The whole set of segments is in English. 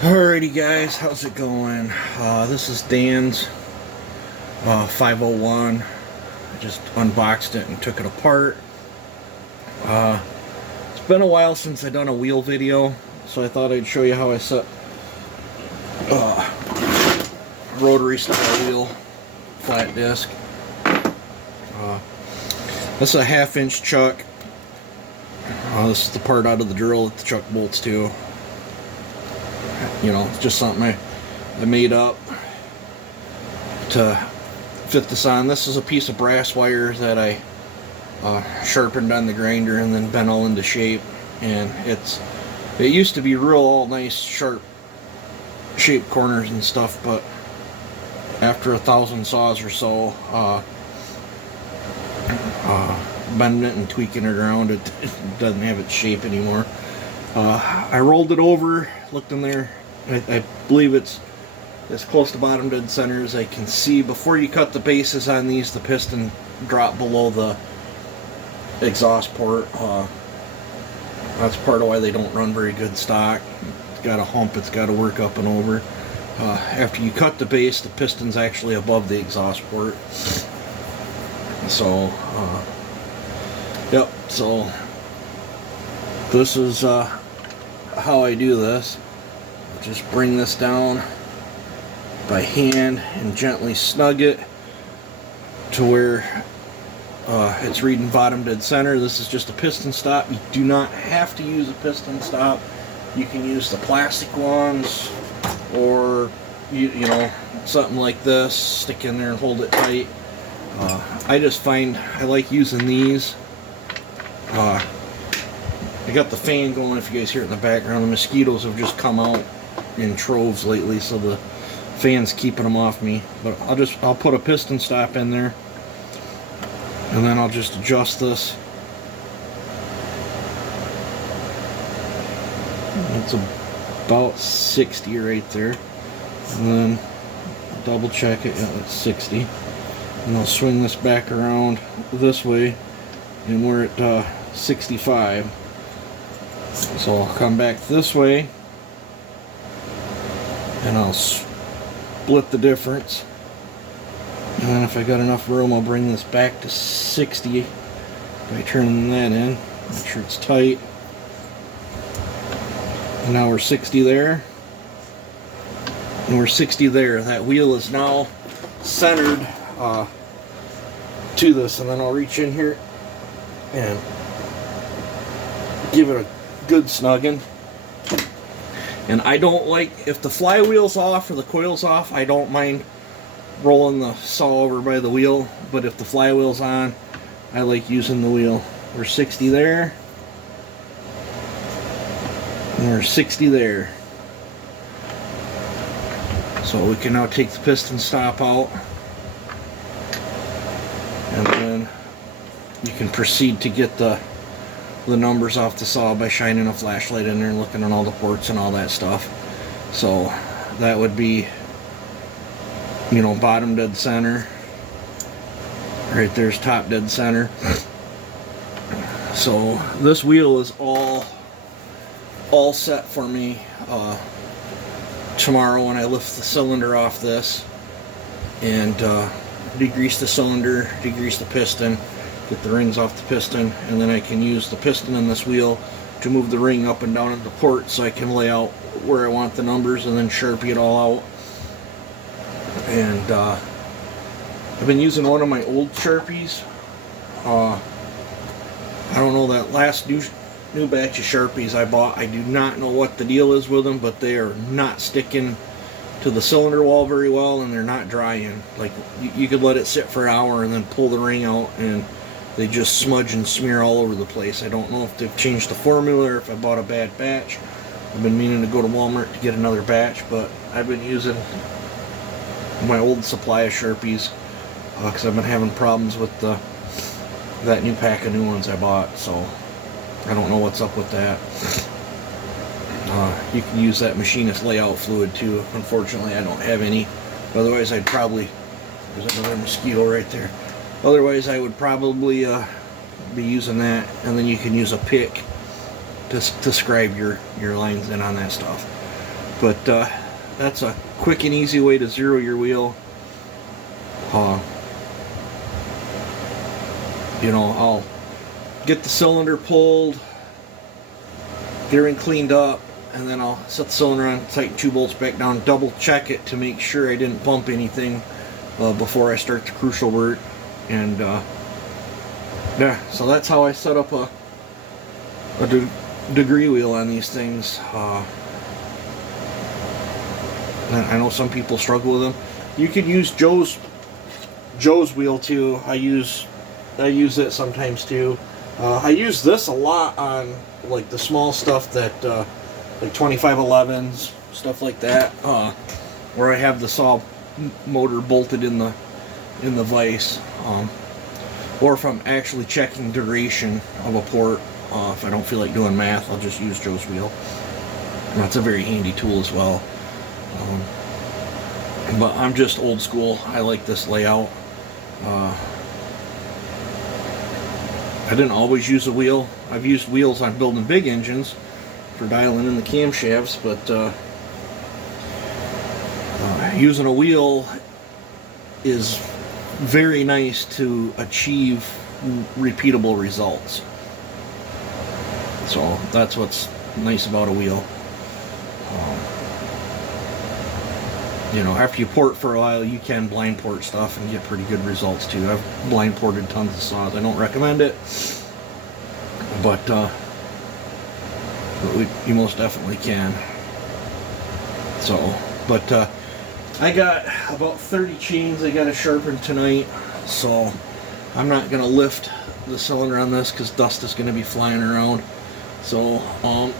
Alrighty guys, how's it going? This is Dan's 501. I just unboxed it and took it apart. It's been a while since I've done a wheel video, so I thought I'd show you how I set rotary style wheel, flat disc. This is a 1/2 inch chuck. This is the part out of the drill that the chuck bolts to. You know, it's just something I made up to fit this on. This is a piece of brass wire that I sharpened on the grinder and then bent all into shape. And it used to be real all nice sharp shaped corners and stuff, but after 1,000 saws or so, bending it and tweaking it around, it doesn't have its shape anymore. I rolled it over, looked in there. I believe it's as close to bottom dead center as I can see. Before you cut the bases on these, the piston drop below the exhaust port. That's part of why they don't run very good stock. It's got a hump it's got to work up and over. After you cut the base, the piston's actually above the exhaust port. So, yep, so this is how I do this. Just bring this down by hand and gently snug it to where it's reading bottom dead center. This is just a piston stop. You do not have to use a piston stop. You can use the plastic ones, or you know, something like this. Stick in there and hold it tight. I just find I like using these. I got the fan going. If you guys hear it in the background, the mosquitoes have just come out in troves lately, so the fan's keeping them off me. But I'll put a piston stop in there, and then I'll just adjust this. It's about 60 right there, and then double check it. Yeah, it's 60, and I'll swing this back around this way, and we're at 65. So I'll come back this way and I'll split the difference, and then if I got enough room, I'll bring this back to 60 by turning that in. Make sure it's tight. And now we're 60 there, and we're 60 there. That wheel is now centered to this, and then I'll reach in here and give it a good snugging. And I don't like, if the flywheel's off or the coil's off, I don't mind rolling the saw over by the wheel. But if the flywheel's on, I like using the wheel. We're 60 there, and we're 60 there. So we can now take the piston stop out, and then you can proceed to get the numbers off the saw by shining a flashlight in there and looking at all the ports and all that stuff. So that would be, you know, bottom dead center. Right there's top dead center. So this wheel is all set for me tomorrow when I lift the cylinder off this and degrease the cylinder, degrease the piston, get the rings off the piston, and then I can use the piston in this wheel to move the ring up and down in the port, so I can lay out where I want the numbers and then Sharpie it all out. And I've been using one of my old Sharpies. I don't know, that last new batch of Sharpies I bought, I do not know what the deal is with them, but they are not sticking to the cylinder wall very well, and they're not drying. Like, you could let it sit for an hour and then pull the ring out, and they just smudge and smear all over the place. I don't know if they've changed the formula or if I bought a bad batch. I've been meaning to go to Walmart to get another batch, but I've been using my old supply of Sharpies because I've been having problems with that new pack of new ones I bought. So I don't know what's up with that. You can use that machinist layout fluid too. Unfortunately, I don't have any. Otherwise, I'd probably... There's another mosquito right there. Otherwise, I would probably be using that, and then you can use a pick to scribe your lines in on that stuff. But that's a quick and easy way to zero your wheel. You know, I'll get the cylinder pulled, get everything cleaned up, and then I'll set the cylinder on, tighten 2 bolts back down, double check it to make sure I didn't bump anything before I start the crucial work. And yeah, so that's how I set up a degree wheel on these things. I know some people struggle with them. You could use Joe's wheel too. I use it sometimes too. I use this a lot on like the small stuff that like 2511s, stuff like that, where I have the saw motor bolted in the vise, or if I'm actually checking duration of a port. If I don't feel like doing math, I'll just use Joe's wheel. And that's a very handy tool as well. But I'm just old school. I like this layout. I didn't always use a wheel. I've used wheels on building big engines for dialing in the camshafts, but using a wheel is very nice to achieve repeatable results. So that's what's nice about a wheel. You know, after you port for a while, you can blind port stuff and get pretty good results too. I've blind ported tons of saws. I don't recommend it, but you most definitely can. So, but I got about 30 chains I got to sharpen tonight, so I'm not going to lift the cylinder on this because dust is going to be flying around. So I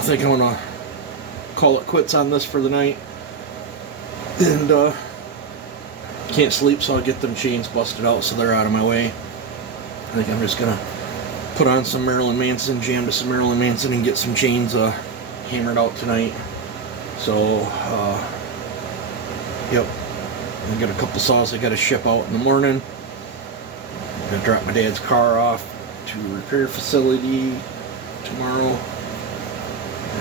think I'm going to call it quits on this for the night. And can't sleep, so I'll get them chains busted out so they're out of my way. I think I'm just gonna put on some Marilyn Manson, jam to some Marilyn Manson, and get some chains hammered out tonight. So yep, I got a couple saws I got to ship out in the morning. I'm gonna drop my dad's car off to a repair facility tomorrow,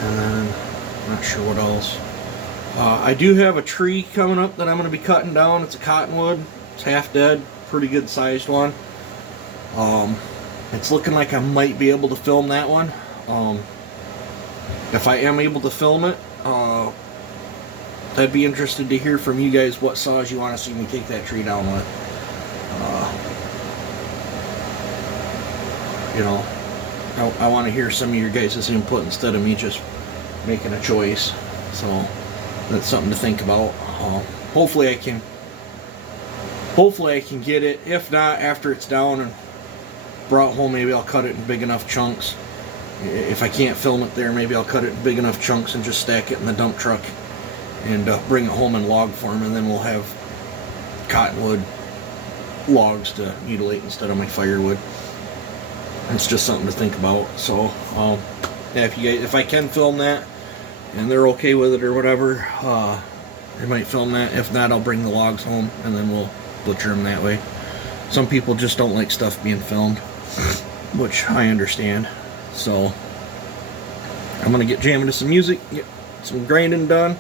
and then I'm not sure what else. I do have a tree coming up that I'm going to be cutting down. It's a cottonwood. It's half dead. Pretty good sized one. It's looking like I might be able to film that one. If I am able to film it, I'd be interested to hear from you guys what saws you want to see me take that tree down with. You know, I want to hear some of your guys' input instead of me just making a choice. So that's something to think about. Hopefully I can get it. If not, after it's down and brought home, maybe I'll cut it in big enough chunks. If I can't film it there, maybe I'll cut it in big enough chunks and just stack it in the dump truck and bring it home in log form, and then we'll have cottonwood logs to mutilate instead of my firewood. It's just something to think about. So yeah, if I can film that and they're okay with it or whatever, I might film that. If not, I'll bring the logs home and then we'll butcher them that way. Some people just don't like stuff being filmed, which I understand. So I'm gonna get jamming to some music, get some grinding done,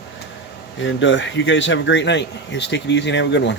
and you guys have a great night. You guys take it easy and have a good one.